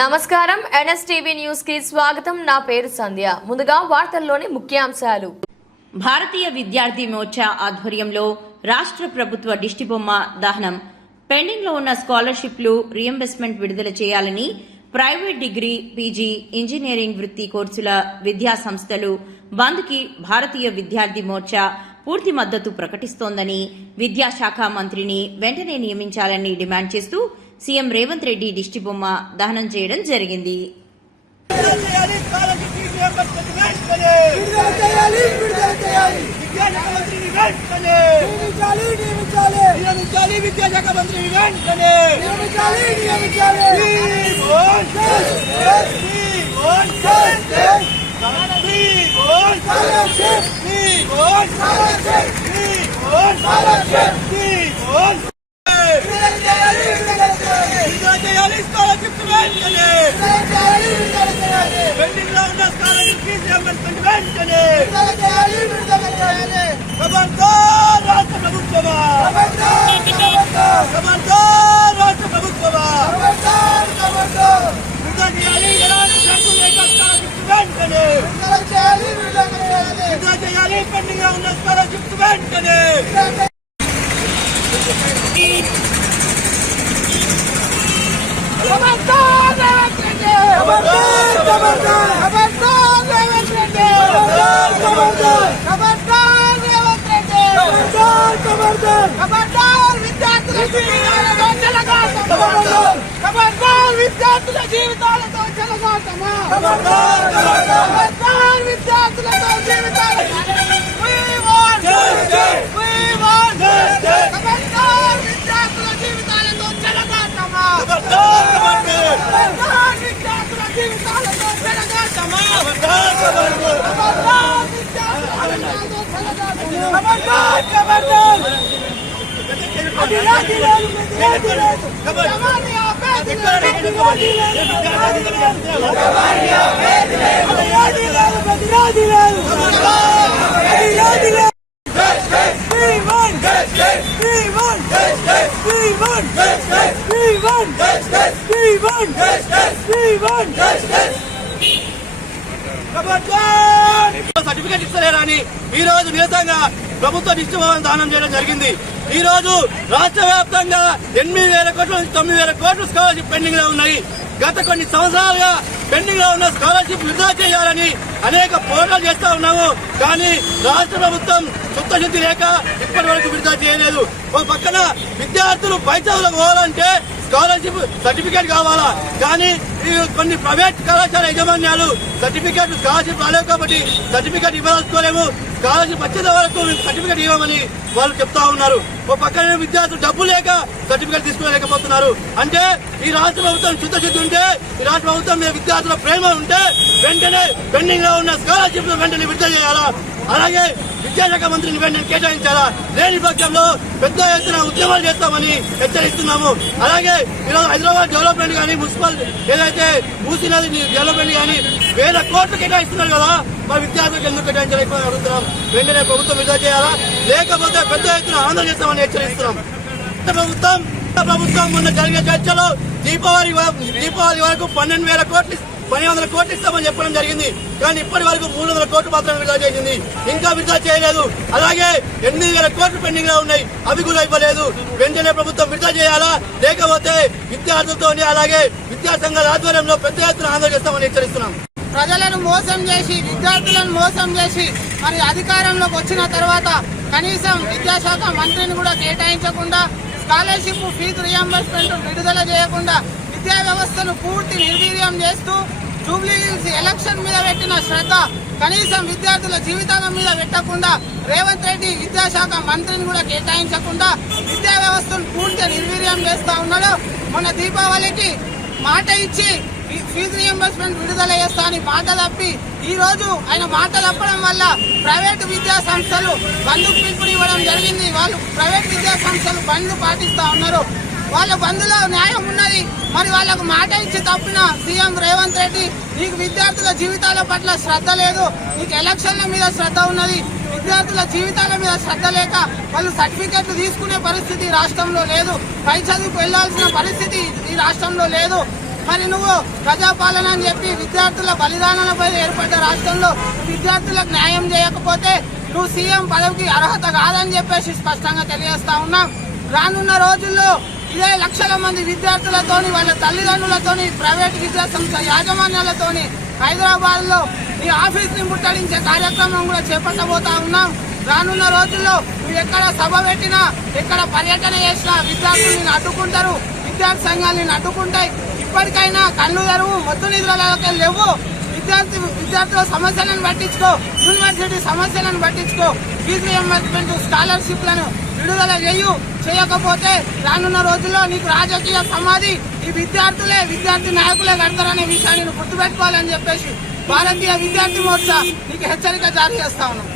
నమస్కారం NSTV news కి స్వాగతం. నా పేరు సంధ్య. ముందుగా వార్తల్లోని ముఖ్యాంశాలు. భారతీయ విద్యార్థి మోర్చా ఆధ్వర్యంలో రాష్ట్ర ప్రభుత్వ దిష్టిబొమ్మ దహనం, పెండింగ్ లో ఉన్న స్కాలర్షిప్లు రీయింబర్స్మెంట్ విడుదల చేయాలని ప్రైవేట్ డిగ్రీ, పీజీ, ఇంజనీరింగ్ వృత్తి కోర్సుల విద్యా సంస్థలు బంద్ కి భారతీయ విద్యార్థి మోర్చా పూర్తి మద్దతు ప్రకటిస్తోందని, విద్యాశాఖ మంత్రిని వెంటనే నియమించాలని డిమాండ్ చేస్తూ సీఎం రేవంత్ రెడ్డి దిష్టిబొమ్మ దహనం చేయడం జరిగింది. విద్యార్థుల జీవితాలతో చెలగాటమా, విద్యార్థులతో జీవితాలతో విద్యార్థుల జీవితాలతో చెలగాటమా, విద్యార్థుల జీవితాలతో చెలగాటమా, సర్టిఫికేట్ ఇస్తలేరని ఈ రోజు నిరసనగా ప్రభుత్వ దిష్టిబొమ్మ దానం చేయడం జరిగింది. ఈ రోజు రాష్ట్ర వ్యాప్తంగా 8,000 కోట్ల నుంచి 9,000 కోట్లు స్కాలర్షిప్ పెండింగ్ లో ఉన్నాయి. గత కొన్ని సంవత్సరాలుగా పెండింగ్ లో ఉన్న స్కాలర్షిప్ విడుదల చేయాలని అనేక పోరాటాలు చేస్తా ఉన్నాము. కానీ రాష్ట్ర ప్రభుత్వం చిత్తశుద్ధి లేక ఇప్పటి వరకు విడుదల చేయలేదు. ఒక పక్కన విద్యార్థులు పై చదువులకు పోవాలంటే స్కాలర్షిప్ సర్టిఫికేట్ కావాలా, కానీ కొన్ని ప్రైవేట్ కళాశాల యాజమాన్యాలు సర్టిఫికేట్ స్కాలర్షిప్ రాలేవు కాబట్టి సర్టిఫికేట్ ఇవ్వదలుచుకోలేము, స్కాలర్షిప్ వచ్చేంత వరకు సర్టిఫికేట్ ఇవ్వమని వాళ్ళు చెప్తా ఉన్నారు. ఒక పక్కన విద్యార్థులు డబ్బు లేక సర్టిఫికేట్ తీసుకోలేకపోతున్నారు. అంటే ఈ రాష్ట్ర ప్రభుత్వం చిత్తశుద్ధి ఉంటే, ఈ రాష్ట్ర ప్రభుత్వం మీద విద్యార్థుల ప్రేమ ఉంటే వెంటనే పెండింగ్ లో ఉన్న స్కాలర్షిప్ వెంటనే విడుదల చేయాలా, అలాగే విద్యాశాఖ మంత్రిని వెంటనే కేటాయించాలా. లేని పక్షంలో పెద్ద ఎత్తున ఉద్యమాలు చేస్తామని హెచ్చరిస్తున్నాము. అలాగే ఈరోజు హైదరాబాద్ డెవలప్మెంట్ కానీ, మున్సిపల్ ఏదైతే మూసినది డెవలప్మెంట్ కానీ 1,000 కోట్లు కేటాయిస్తున్నారు కదా, మా విద్యార్థులకు ఎందుకు కేటాయించాలని అడుగుతున్నాం. వెంటనే ప్రభుత్వం విడుదల చేయాలా, లేకపోతే పెద్ద ఎత్తున ఆందోళన చేస్తామని హెచ్చరిస్తున్నాం. ప్రభుత్వం మొన్న జరిగే చర్చలో దీపావళి వరకు 12,000 కోట్లు 1,200 కోట్లు ఇస్తామని చెప్పడం జరిగింది. కానీ ఇప్పటి వరకు 300 కోట్లు మాత్రమే విడుదల చేసింది, ఇంకా విడుదల చేయలేదు. అలాగే 8,000 కోట్లు పెండింగ్ లో ఉన్నాయి, అవి కూడా ఇవ్వలేదు. వెంటనే ప్రభుత్వం విడుదల చేయాలా, లేకపోతే విద్యార్థులతో అలాగే విద్యా సంఘాల ఆధ్వర్యంలో పెద్ద ఎత్తున ఆందోళన చేస్తామని హెచ్చరిస్తున్నాం. ప్రజలను మోసం చేసి, విద్యార్థులను మోసం చేసి మరి అధికారంలోకి వచ్చిన తర్వాత కనీసం విద్యాశాఖ మంత్రిని కూడా కేటాయించకుండా, స్కాలర్షిప్ ఫీజు రియంబర్స్మెంట్ విడుదల చేయకుండా విద్యా వ్యవస్థను పూర్తి నిర్వీర్యం చేస్తూ జూబ్లీ ఎలక్షన్ మీద పెట్టిన శ్రద్ధ కనీసం విద్యార్థుల జీవితాల మీద పెట్టకుండా, రేవంత్ రెడ్డి విద్యాశాఖ మంత్రిని కూడా కేటాయించకుండా విద్యా వ్యవస్థను పూర్తి నిర్వీర్యం చేస్తా ఉన్నాడు. మొన్న దీపావళికి మాట ఇచ్చి ఫీజు రియంబర్స్మెంట్ విడుదల చేస్తా అని మాట తప్పి ఈ రోజు ఆయన మాట తప్పడం వల్ల ప్రైవేటు విద్యా సంస్థలు బంద్కు పిలుపునివ్వడం జరిగింది. వాళ్ళు ప్రైవేట్ విద్యా సంస్థలు బంద్ పాటిస్తా ఉన్నారు. వాళ్ళ బంధులో న్యాయం ఉన్నది. మరి వాళ్ళకు మాట ఇచ్చి తప్పిన సీఎం రేవంత్ రెడ్డి, నీకు విద్యార్థుల జీవితాల పట్ల శ్రద్ధ లేదు, నీకు ఎలక్షన్ల మీద శ్రద్ధ ఉన్నది, విద్యార్థుల జీవితాల మీద శ్రద్ధ లేక వాళ్ళు సర్టిఫికెట్లు తీసుకునే పరిస్థితి రాష్ట్రంలో లేదు, పై చదువుకు వెళ్లాల్సిన పరిస్థితి ఈ రాష్ట్రంలో లేదు. మరి నువ్వు ప్రజాపాలన అని చెప్పి విద్యార్థుల బలిదానాలపై ఏర్పడ్డ రాష్ట్రంలో విద్యార్థులకు న్యాయం చేయకపోతే నువ్వు సీఎం పదవికి అర్హత కాదని చెప్పేసి స్పష్టంగా తెలియజేస్తా ఉన్నాం. రానున్న రోజుల్లో ఇదే లక్షల మంది విద్యార్థులతోని వాళ్ళ తల్లిదండ్రులతోని ప్రైవేట్ విద్యా సంస్థ యాజమాన్యాలతోని హైదరాబాద్ లో ఈ ఆఫీస్ ని ముట్టడించే కార్యక్రమం కూడా చేపట్టబోతా ఉన్నాం. రానున్న రోజుల్లో నువ్వు ఎక్కడ సభ పెట్టినా ఎక్కడ పర్యటన చేసినా విద్యార్థులు అడ్డుకుంటారు, విద్యార్థి సంఘాలు అడ్డుకుంటాయి. ఇప్పటికైనా కళ్ళు తెరువు, మొత్తం నిధులకి లేవు. విద్యార్థుల సమస్యలను పట్టించుకో, యూనివర్సిటీ సమస్యలను పట్టించుకో, ఫీజు రియంబర్స్మెంట్ స్కాలర్షిప్లను విడుదల చేయకపోతే రానున్న రోజుల్లో నీకు రాజకీయ సమాధి ఈ విద్యార్థి నాయకులే కడతారనే విషయాన్ని గుర్తుపెట్టుకోవాలని చెప్పేసి భారతీయ విద్యార్థి మోర్చా నీకు హెచ్చరిక జారీ చేస్తా ఉన్నాం.